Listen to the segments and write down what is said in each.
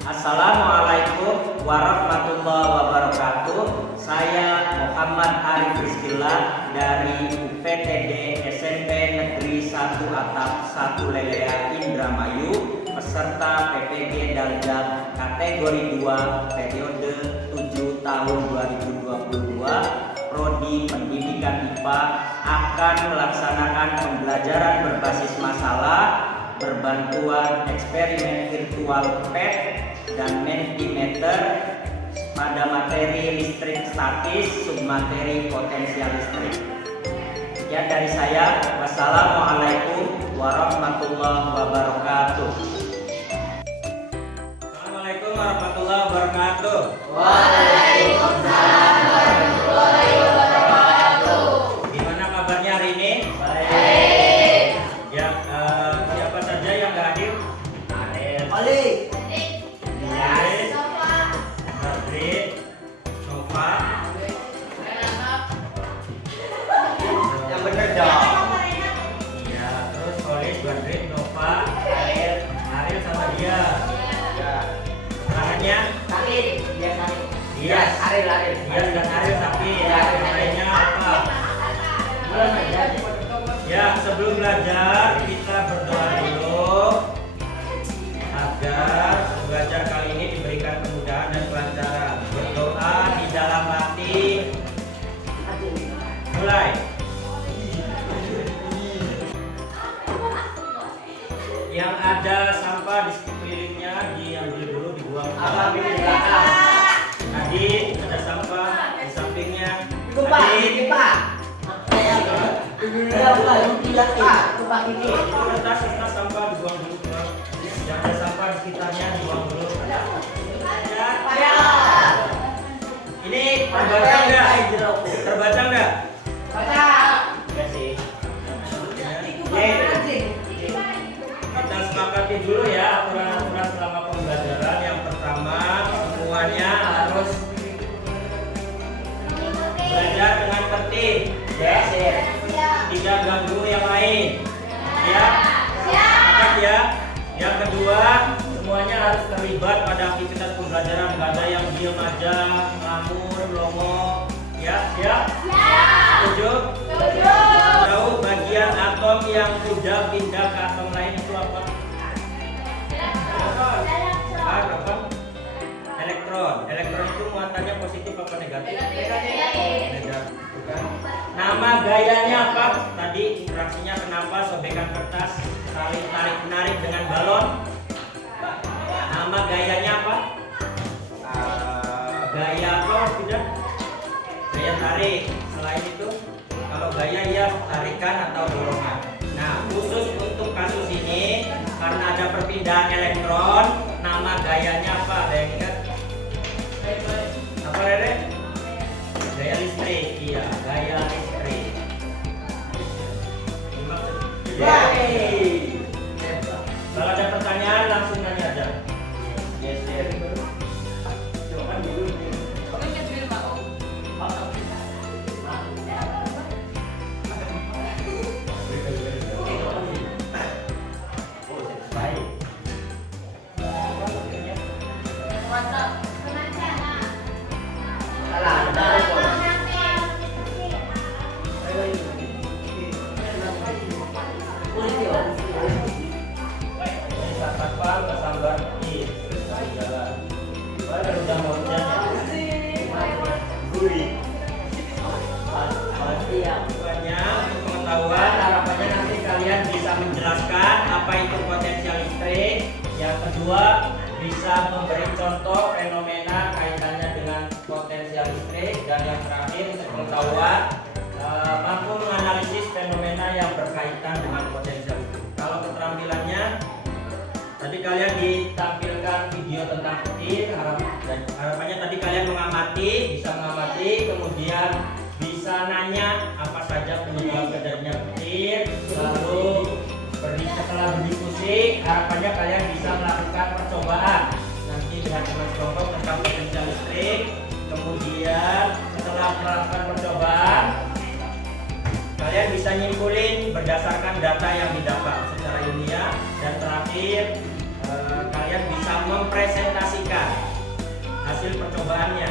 Assalamualaikum warahmatullahi wabarakatuh. Saya Muhammad Arif Rizkillah dari UPTD SMP Negeri 1 Atap 1 Lelea Indramayu, peserta PPG Daljak kategori 2 periode 7 tahun 2022. Prodi Pendidikan IPA akan melaksanakan pembelajaran berbasis masalah berbantuan eksperimen virtual PET dan Mentimeter pada materi listrik statis, submateri potensial listrik. Sekian dari saya. Wassalamualaikum warahmatullahi wabarakatuh. Assalamualaikum warahmatullahi wabarakatuh. Waalaikumsalam warahmatullahi wabarakatuh. Gimana kabarnya hari ini? Baik. Ya, siapa saja yang nggak hadir? Ali. Yes. Badrit, Nova, Yang bener dong. ya, terus Olis, Badrit, Nova, Ariel sama dia. Tangannya Sakit. Dia sakit. Dias, Aril. Dias dan Ariel sakit. Ya. Yang lainnya apa? Ya, sebelum belajar kita berdoa dulu agar belajar kali ini diberikan kemudahan dan kelancaran. Berdoa di dalam hati. Mulai. Yang ada sampah di sekelilingnya diambil dulu, dibuang. Alhamdulillah. Tadi ada sampah di sampingnya. Itu Pak, ini Pak. Itu kertas sampah dibuang dulu. Yang ada sampah di sekitarnya dibuang dulu. Ya. Ini terbaca enggak? Terbaca enggak? Ya sih. Kita sepakati dulu ya aturan-aturan selama pembelajaran. Yang pertama, semuanya harus belajar dengan tertib, ya, tidak ganggu yang lain, ya. Sepakat ya. Yang kedua, semuanya harus terlibat pada aktivitas pembelajaran, nggak ada yang diam aja, ngawur, melongo, ya, siap? Setuju? Tahu bagian atom yang sudah pindah ke atom lain itu apa? Apa? Elektron. Elektron itu muatannya positif apa negatif? Negatif. Bukan. Nama gayanya apa? Tadi interaksinya kenapa sobekan kertas, saling tarik menarik dengan balon? Nama gayanya apa? Gaya apa tidak? Gaya tarik. Selain itu, kalau gaya ya tarikan atau dorongan. Nah, khusus untuk kasus ini karena ada perpindahan elektron, nama gayanya apa? Ada yang ingat? Apa Rere? Gaya listrik. Iya, gaya listrik. Ini maksudnya. Kalau ada pertanyaan langsung nanya aja. Yes, yes. Harapannya nanti kalian bisa menjelaskan apa itu potensial listrik. Yang kedua, bisa memberi contoh fenomena kaitannya dengan potensial listrik. Dan yang terakhir, pengetahuan mampu menganalisis fenomena yang berkaitan dengan potensial listrik. Kalau keterampilannya, tadi kalian ditampilkan video tentang petir. Harapannya tadi kalian bisa mengamati, kemudian bisa nanya apa saja penyebab terjadinya petir. Lalu setelah berdiskusi, harapannya kalian bisa melakukan percobaan nanti dengan kelompok tentang potensial listrik. Kemudian setelah melakukan percobaan, kalian bisa nyimpulin berdasarkan data yang didapat secara ilmiah. Dan terakhir, kalian bisa mempresentasikan hasil percobaannya.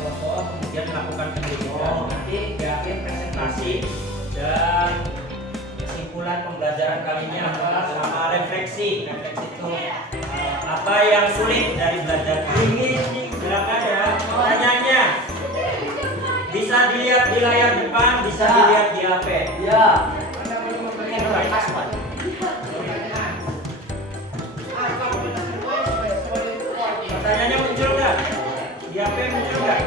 Foto, kemudian melakukan penyelidikan. Nanti di akhir presentasi dan kesimpulan pembelajaran kali ini apa sama refleksi. Refleksi itu apa yang sulit dari belajar ini. Silakan ya pertanyaannya. Bisa dilihat di layar depan, bisa dilihat di HP. Ya. Pertanyaannya muncul nggak? Di HP muncul nggak?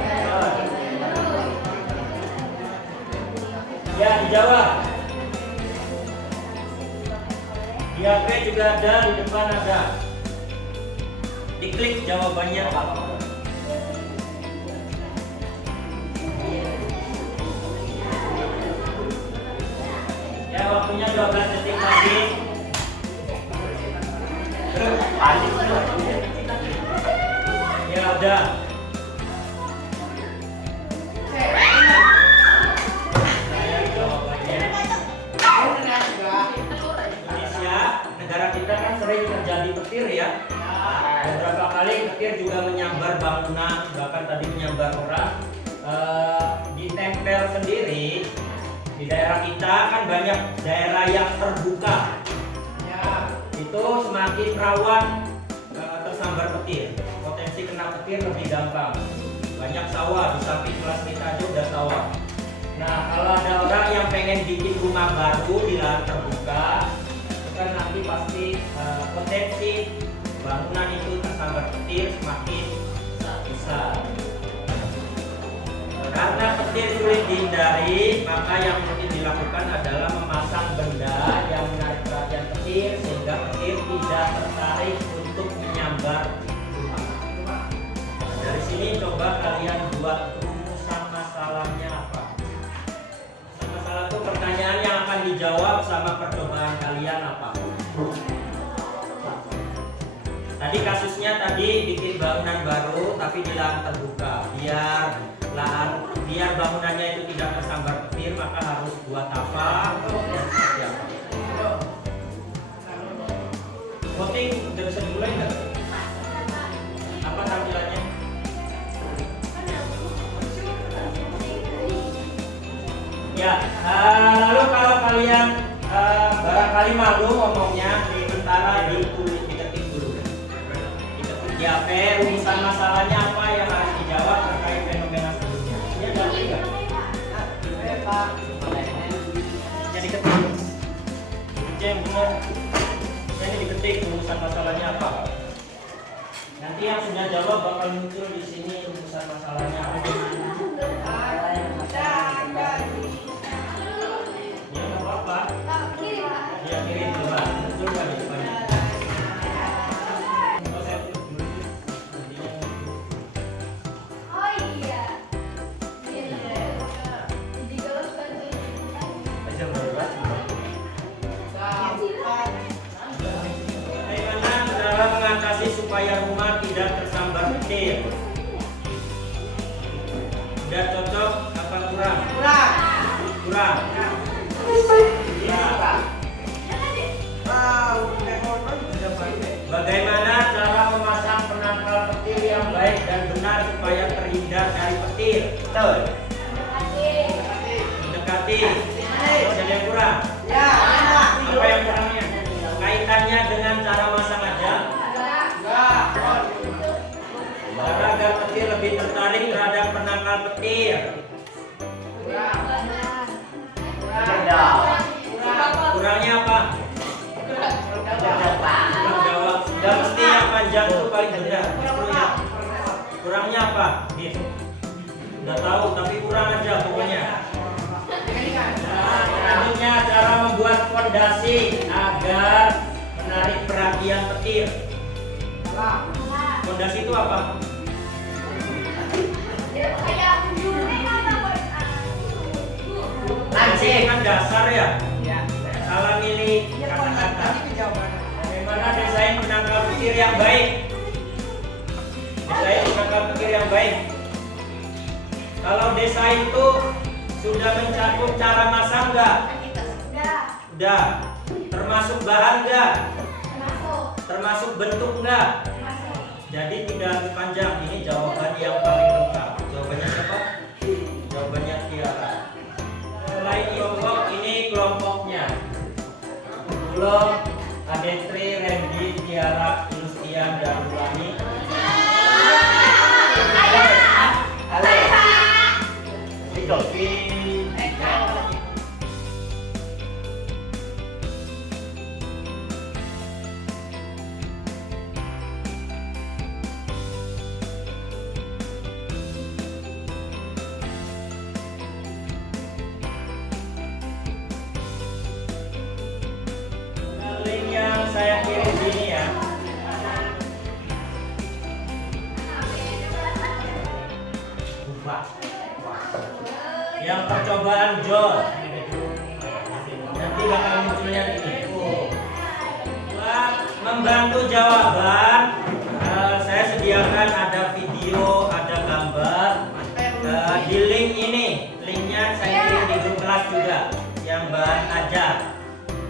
Ya, dijawab. Di HP juga ada, di depan ada. Diklik jawabannya apa? Ya, waktunya 12 detik lagi. Ya udah. Indonesia, negara kita kan sering terjadi petir ya. Beberapa kali petir juga menyambar bangunan, bahkan tadi menyambar orang. Ditempel sendiri di daerah kita kan banyak daerah yang terbuka. Itu semakin rawan tersambar petir. Potensi kena petir lebih gampang. Banyak sawah, di samping kelas kita aja udah sawah. Nah, kalau ada orang yang pengen bikin rumah baru di lahan terbuka, itu kan nanti pasti potensi bangunan itu tersambar petir semakin besar. Karena petir sulit dihindari, maka yang mungkin dilakukan adalah memasang benda yang menarik perhatian petir sehingga petir tidak tertarik untuk menyambar rumah. Dari sini coba kalian buat rumusan masalahnya apa? Rumusan masalah itu pertanyaan yang akan dijawab sama percobaan kalian apa? Tadi kasusnya bikin bangunan baru tapi di lahan terbuka. Biar bangunannya itu tidak tersambar petir, maka harus buat apa dan seperti apa. Voting udah bisa dimulai nggak? Apa tampilannya? Ya, lalu kalau kalian barangkali malu ngomongnya di tentara ditulis diketik dulu. Diketik di HP rumusan masalahnya apa yang harus dijawab terkait fenomena sebelumnya. Ini ada tiga. Yang diketik. Yang benar. Ini diketik rumusan masalahnya apa. Nanti yang sudah jawab bakal muncul di sini rumusan masalahnya apa. Ya nggak apa-apa. Ya kirim coba. Muncul nggak di depannya? Bagaimana cara mengatasi supaya rumah tidak tersambar petir? Udah cocok apa kurang? Kurang. Bagaimana cara memasang penangkal petir yang baik dan benar supaya terhindar dari petir? Betul. Mendekati. Ada yang kurang? Apa yang kurangnya? Kaitannya dengan cara masang aja? Cara agar petir lebih tertarik terhadap penangkal petir. Kurangnya apa? Kurang jawab. Sudah mesti yang panjang itu paling benar. Kurangnya apa? Udah tahu tapi kurang aja pokoknya. Selanjutnya cara membuat fondasi agar menarik perhatian petir. Fondasi itu apa? Fondasi kan dasar ya. Salah milih kata-kata. Bagaimana desain penangkal petir yang baik? Desain penangkal petir yang baik. Kalau desain itu sudah mencakup cara masang nggak? Udah. Termasuk bahan nggak? termasuk bentuk enggak? Jadi tidak panjang. Ini jawaban yang paling lengkap. Jawabannya siapa? Jawabannya Tiara. Selain kelompok ini kelompoknya. Bulog, Adetri, Randy, Tiara, Lustian, dan Rani. Ale. Dikopi. Link yang saya kirim sini ya. Yang percobaan John. Nanti bakal munculnya ini. Buat membantu jawaban, saya sediakan ada video, ada gambar. Di link ini, linknya saya kirim di grup kelas juga, yang bahan ajar.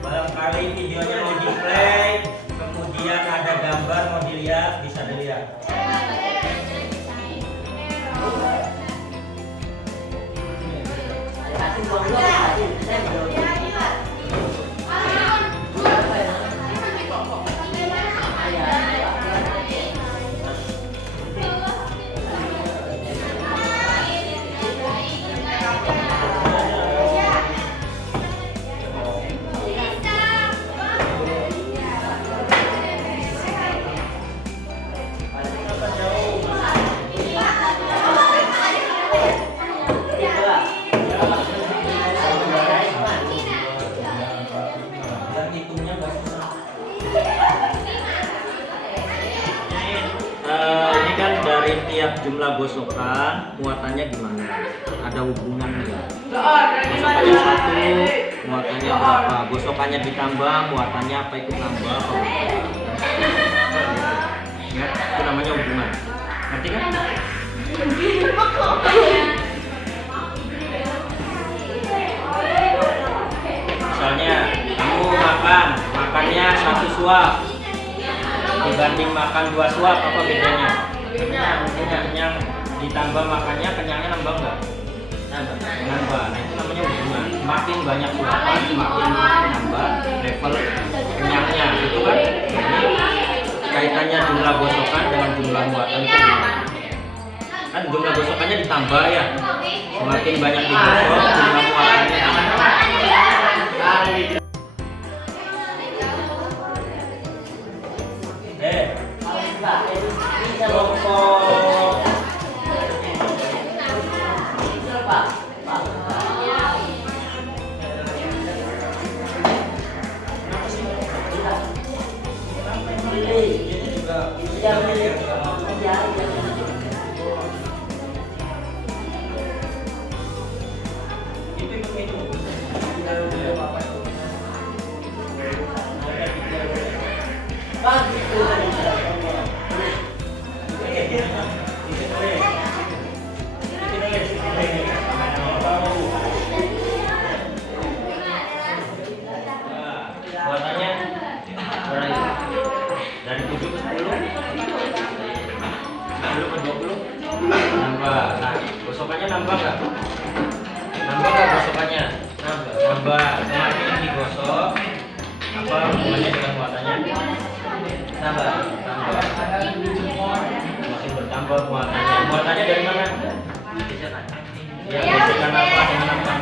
Barangkali videonya mau di play, kemudian ada gambar mau dilihat, bisa dilihat. Ini kan dari tiap jumlah gosokan muatannya gimana? Ada hubungannya nggak? Gosokannya satu, muatannya berapa? Gosokannya ditambah, muatannya apa ikut tambah? Ya, itu namanya hubungan. Ngerti kan? Misalnya kamu makannya 1 suap dibanding makan 2 suap, apa bedanya? Kenyang ditambah makannya, kenyangnya nambah nggak? Nambah. Nah itu namanya hubungan. Semakin banyak suapan, semakin nambah level kenyangnya, gitu kan? Ini kaitannya jumlah gosokan dengan jumlah muatan itu gimana? Kan jumlah gosokannya ditambah ya. Semakin banyak digosok, jumlah muatannya ditambah. Kelompok buatannya dari 7 ke 10, 10 ke 20 nambah. Nah, gosokannya nambah nggak? Nambah nggak gosokannya? Nambah. Semakin digosok, apa hubungannya dengan muatannya? Nambah. Semakin bertambah muatannya. Muatannya dari mana? Ya, gesekan apa dengan apa?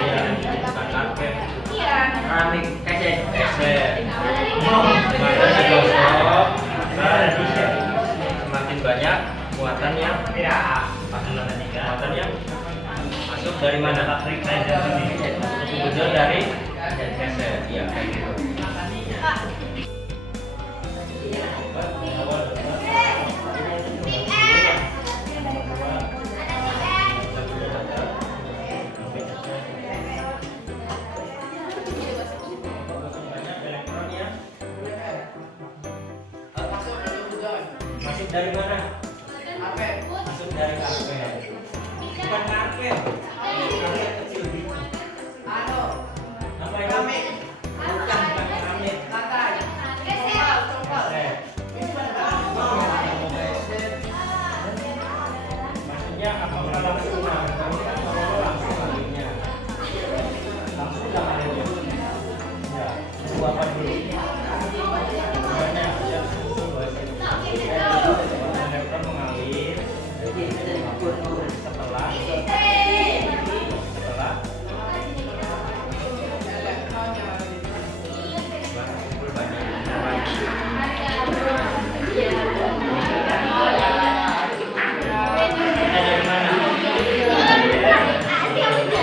Ya, gesekan karpet. Keramik keset. Muatannya gosok, semakin banyak muatannya. Muatannya masuk dari mana? Tujuan dari keset. Ya, kayak gitu. Masuk dari mana? Masuk dari karpet. Bukan karpet. Karpet kecil gitu. Apa itu? Bukan keramik. Elektron mengalir setelah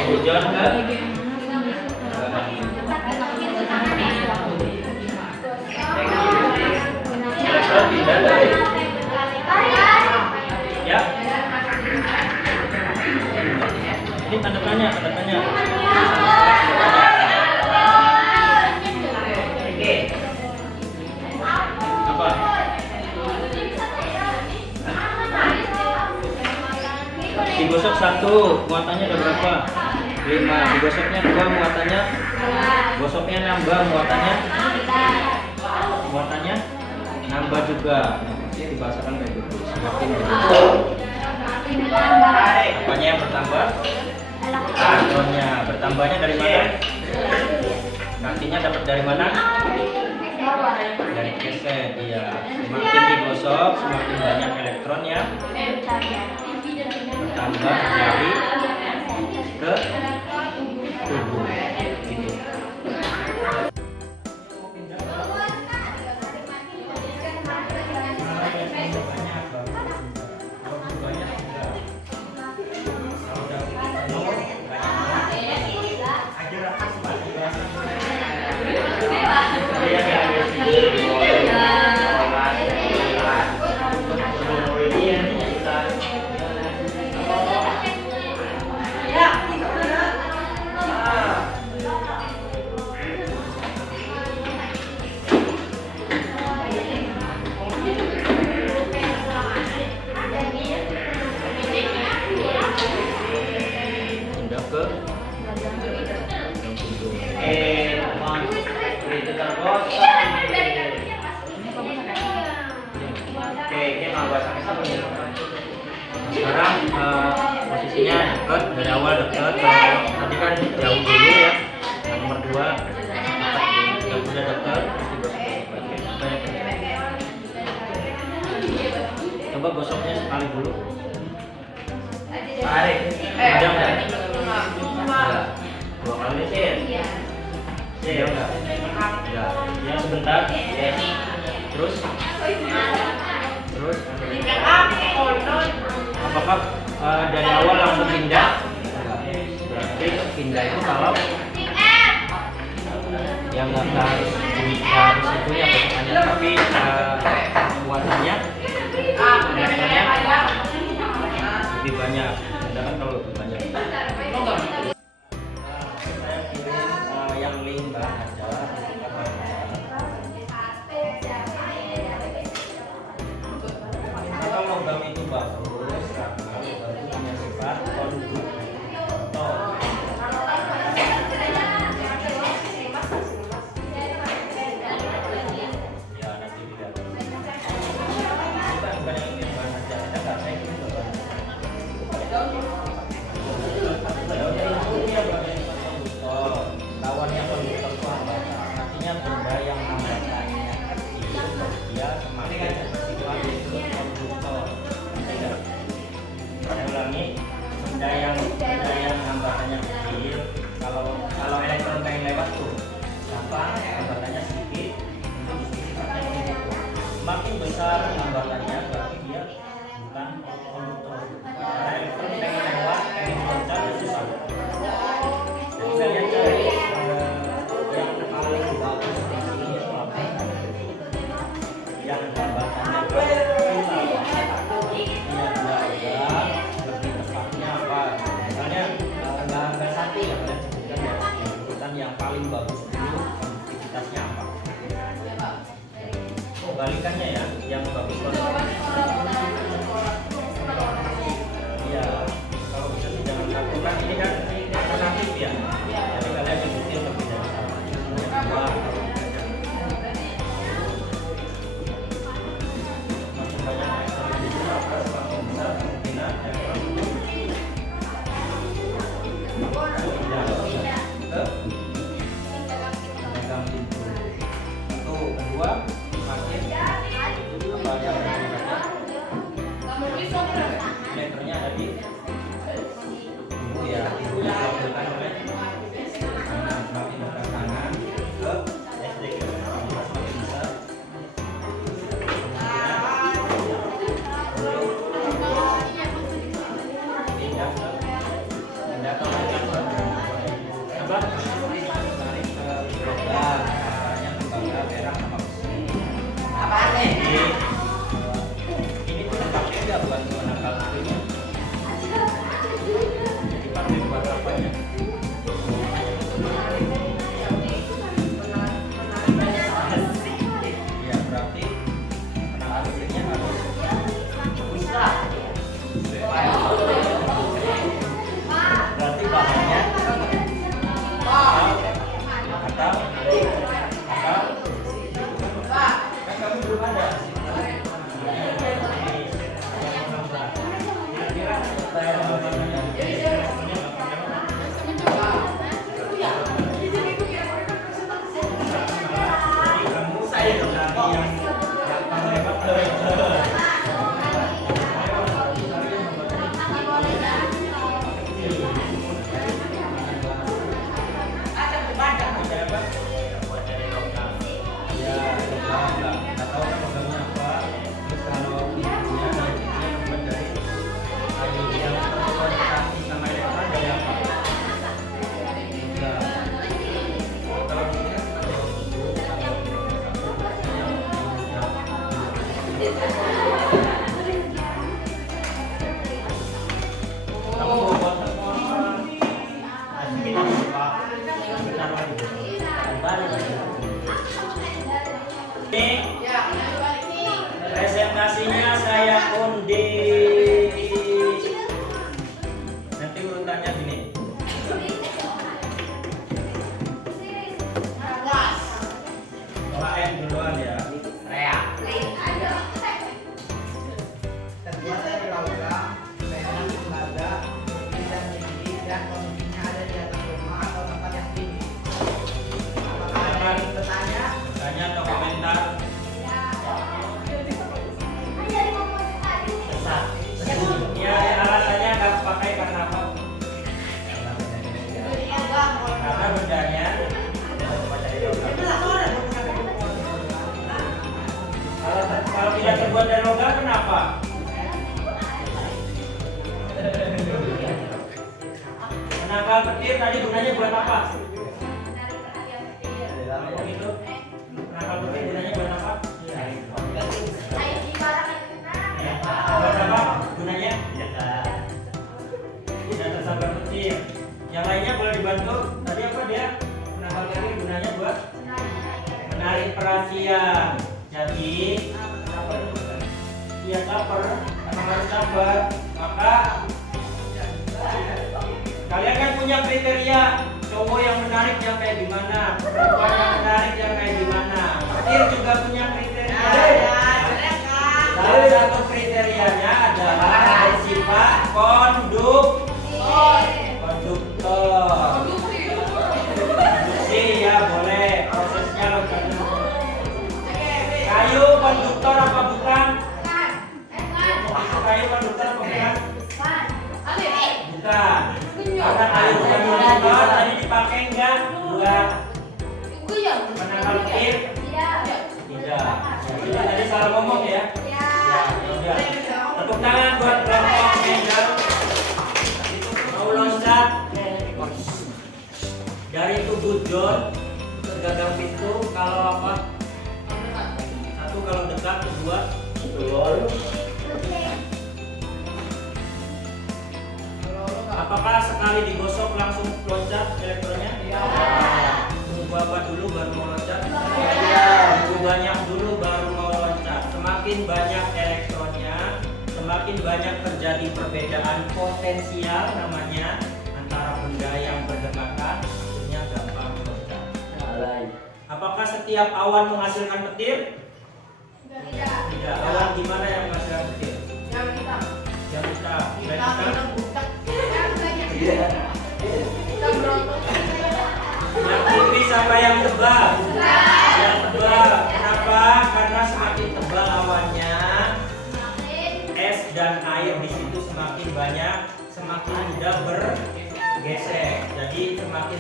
hujan ke elektron pindah dari ya. Ini tanda tanya. Oke. Apa? Digosok 1, muatannya ada berapa? 5. Digosoknya 2, muatannya? Gosoknya nambah, muatannya nambah juga. Nah, dibahasakan kayak gitu. Semakin apanya yang bertambah? Elektronnya. Bertambahnya dari mana? Nantinya dapat dari mana? Dari keset. Iya. Semakin digosok, semakin banyak elektron yang bertambah dari ke tubuh. Gitu. Sekarang posisinya dekat, dari awal dekat. Tadi kan jauh dulu ya. Yang nomor 2 yang udah dekat. Coba gosoknya sekali dulu. Tarik. Ada nggak? Enggak. 2 kali sih. Sih enggak? Enggak. Yang sebentar. Terus. Apakah dari awal langsung pindah? Berarti pindah itu kalau yang nggak harus itunya bentukannya, tapi muatannya elektronnya lebih banyak. Sedangkan kalau lebih banyak saya kirim yang link bahan aja. Kalau logam itu bagus karena logam itu punya sifat konduktif. Ya nanti dilihat. Kita bukan yang ingin bahan aja, kita nggak saya ingin bahan. Lawannya konduktor itu hambatan. Artinya benda yang hambatannya kecil, dia semakin bersifat itu konduktor. Saya ulangi, benda yang hambatannya kecil, kalau elektron pengen lewat tuh gampang, hambatannya sedikit, itu sifatnya konduktor. Semakin besar hambatannya berarti dia bukan konduktor. Karena elektron pengen lewat, pengen loncat itu susah. Jadi kalian cari yang paling bagus di sini itu apa? Yang hambatannya lebih tepatnya apa? Misalnya nggak satu ya, kalian sebutkan ya, urutan yang paling bagus dulu konduktivitasnya apa? Oh, balikannya ya, yang bagus iya, kalau bisa sih jangan satu kan, ini kan alternatif ya. Jadi kalian ikuti lebih dari satu. Yang kedua, makin banyak elektron di situ, maka semakin besar kemungkinan elektron pindah ke logam pintu. kedua semakin apa yang elektronya ada di ibu ya, ibu yang dilakukan oleh kanan, semakin dekat kanan ke SD semakin besar. Ini tuh dipakai nggak buat menangkal petirnya? Dipakai buat apanya? Ya berarti penangkal petirnya harus bisa. Berarti bahannya atau kan kamu belum ada. Kira-kira saya kamu saya yang presentasinya saya undi. Nanti urutannya gini. KM duluan ya. Rea. Kedua saya di Laura, saya lembaga dan tinggi dan kondisinya ada di atas rumah atau tempat yang tinggi. Apakah ada yang bertanya? Tanya atau komentar. Ya, alasannya nggak pakai karena apa? Karena bendanya kalau tidak terbuat dari logam kenapa? Menangkal petir tadi gunanya buat apa? Kalau gitu, menangkal petir gunanya buat apa? Buat apa gunanya? Tidak tersambar petir. Yang lainnya boleh dibantu. Tadi apa dia? Menangkal petir gunanya buat menarik perhatian. Jadi dia sabar, karena harus sabar. Maka kalian kan punya kriteria cowok yang menarik yang kayak gimana, perempuan yang menarik yang kayak gimana. Petir juga punya kriteria. Salah satu kriterianya adalah dari sifat konduktor. Konduksi ya boleh, prosesnya lebih. Kayu konduktor apa bukan? Kayu konduktor apa bukan? Bukan. Karena kayu bukan konduktor, tadi dipakai enggak? Buat menangkal petir? Tidak. Itu tadi salah ngomong ya. Ya udah. Tepuk tangan buat kelompok Mendel. Mau loncat dari tubuh John ke gagang pintu kalau apa? Satu kalau dekat, kedua apakah sekali digosok langsung loncat elektronnya? Iya. Tunggu apa dulu baru mau loncat? Iya. Tunggu banyak dulu baru mau loncat. Semakin banyak elektronnya, semakin banyak terjadi perbedaan potensial namanya antara benda yang berdekatan, akhirnya gampang loncat. Apakah setiap awan menghasilkan petir? Tidak. Awan gimana yang menghasilkan petir? Yang hitam. Yang tipis apa yang tebal? Yang tebal. Kenapa?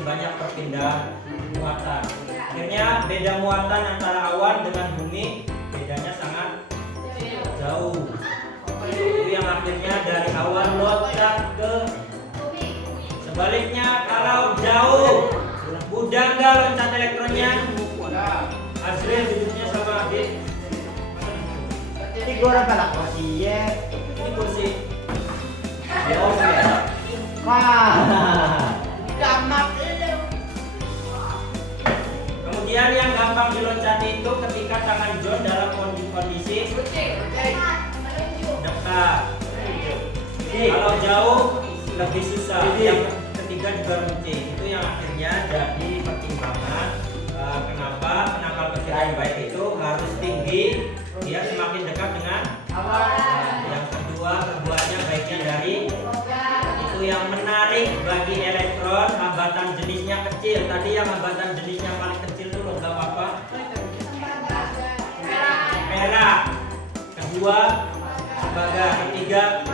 banyak perpindahan muatan. Akhirnya beda muatan antara awan dengan bumi bedanya sangat jauh. Itu yang akhirnya dari awan loncat ke sebaliknya. Kalau jauh udah nggak loncat elektronnya. Azril duduknya sama Adit. Ini gue orang kalah kursi ya. Ini kursi. Wah. Gamak. Kemudian yang gampang diloncati itu ketika tangan John dalam kondisi dekat. Kalau jauh lebih susah. Yang ketiga juga runcing. Itu yang akhirnya jadi pertimbangan kenapa penangkal petir yang baik itu harus tinggi. Dia semakin dekat dengan yang kedua keduanya baiknya dari itu yang menarik bagi elektron hambatan jenisnya kecil. Tadi yang hambatan jenisnya paling kecil itu logam apa? Perak. Kedua tembaga. Ketiga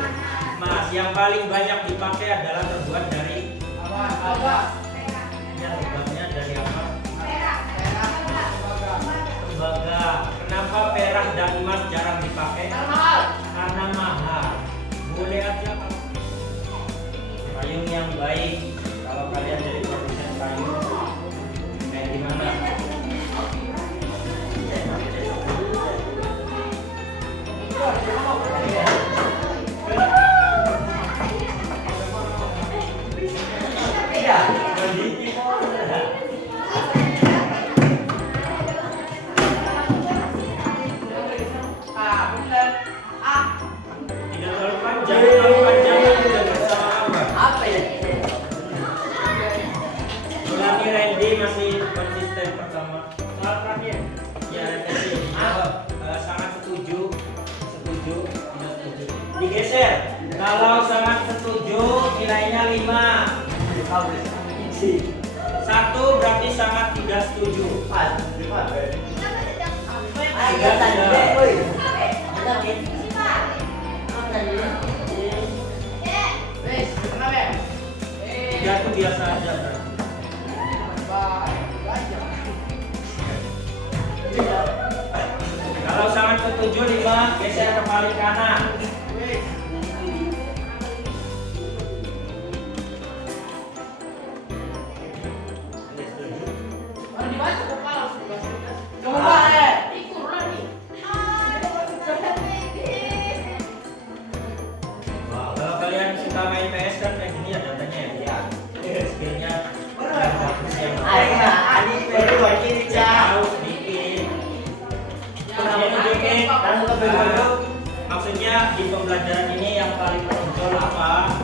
emas. Yang paling banyak dipakai adalah terbuat dari ya, logamnya dari apa? Tembaga. Kenapa perak dan emas jarang dipakai? Karena mahal. Boleh aja payung yang baik. Kalau kalian jadi produsen payung kayak gimana? Tidak terlalu panjang, terlalu panjang dan bersama apa? Ulangi Randy masih konsisten pertama. Soal terakhir. Ya, Randy. Sangat setuju, tidak setuju. Digeser. Kalau sangat setuju nilainya 5. 1 berarti sangat tidak setuju. Ya itu biasa aja berarti. Kalau sangat setuju 5, geser ke paling kanan. Kalau kalian suka main PS kan kayak gini ya datanya ya. Skillnya yang bagus yang tahu sedikit. Ini nunjukin. Maksudnya di pembelajaran ini yang paling menonjol apa?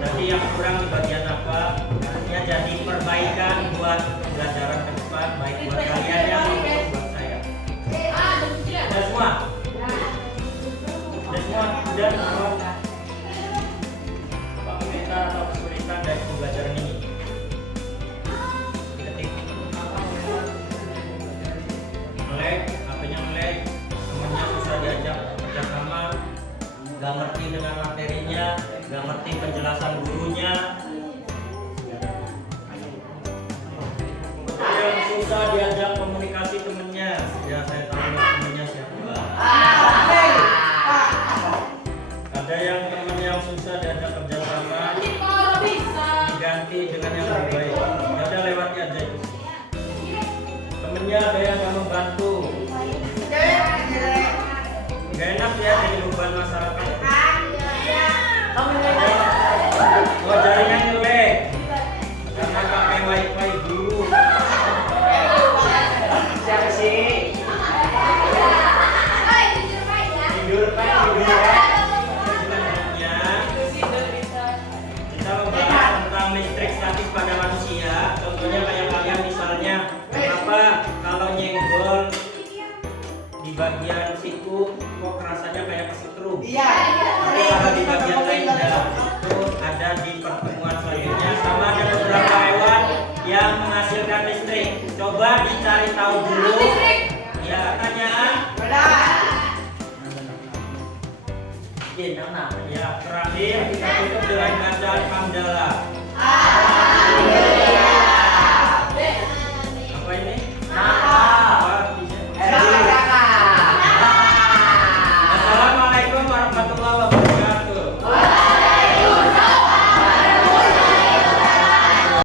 Nanti yang kurang di bagian apa? Artinya jadi perbaikan buat pembelajaran ke depan, baik buat kalian yang maupun buat saya. Udah semua? Udah semua? Udah semua? Apa komentar atau kesulitan dari pembelajaran ini? Diketik. Melek, HP-nya melek, temannya susah diajak kerjasama, nggak ngerti dengan materinya, nggak ngerti penjelasan gurunya. Yang susah diajak komunikasi temennya, ya saya tahu temennya siapa. Ada yang temen yang susah diajak kerjasama, diganti dengan yang lebih baik. Ya udah lewati aja itu. Temennya ada yang nggak membantu. Gak enak ya jadi beban masyarakat. Oh jaringan jelek karena pakai wifi dulu. Siapa sih? Tidur kan tidur ya. Selanjutnya kita membahas tentang listrik statik pada manusia. Contohnya kayak kalian misalnya kenapa kalau nyenggol di bagian siku kok rasanya kayak kesetrum. Tapi kalau di bagian lain enggak. Itu ada di pertemuan selanjutnya. Sama ada beberapa hewan yang menghasilkan listrik. Coba dicari tahu dulu. Ya, pertanyaan. Ya, terakhir kita tutup dengan bacaan hamdalah.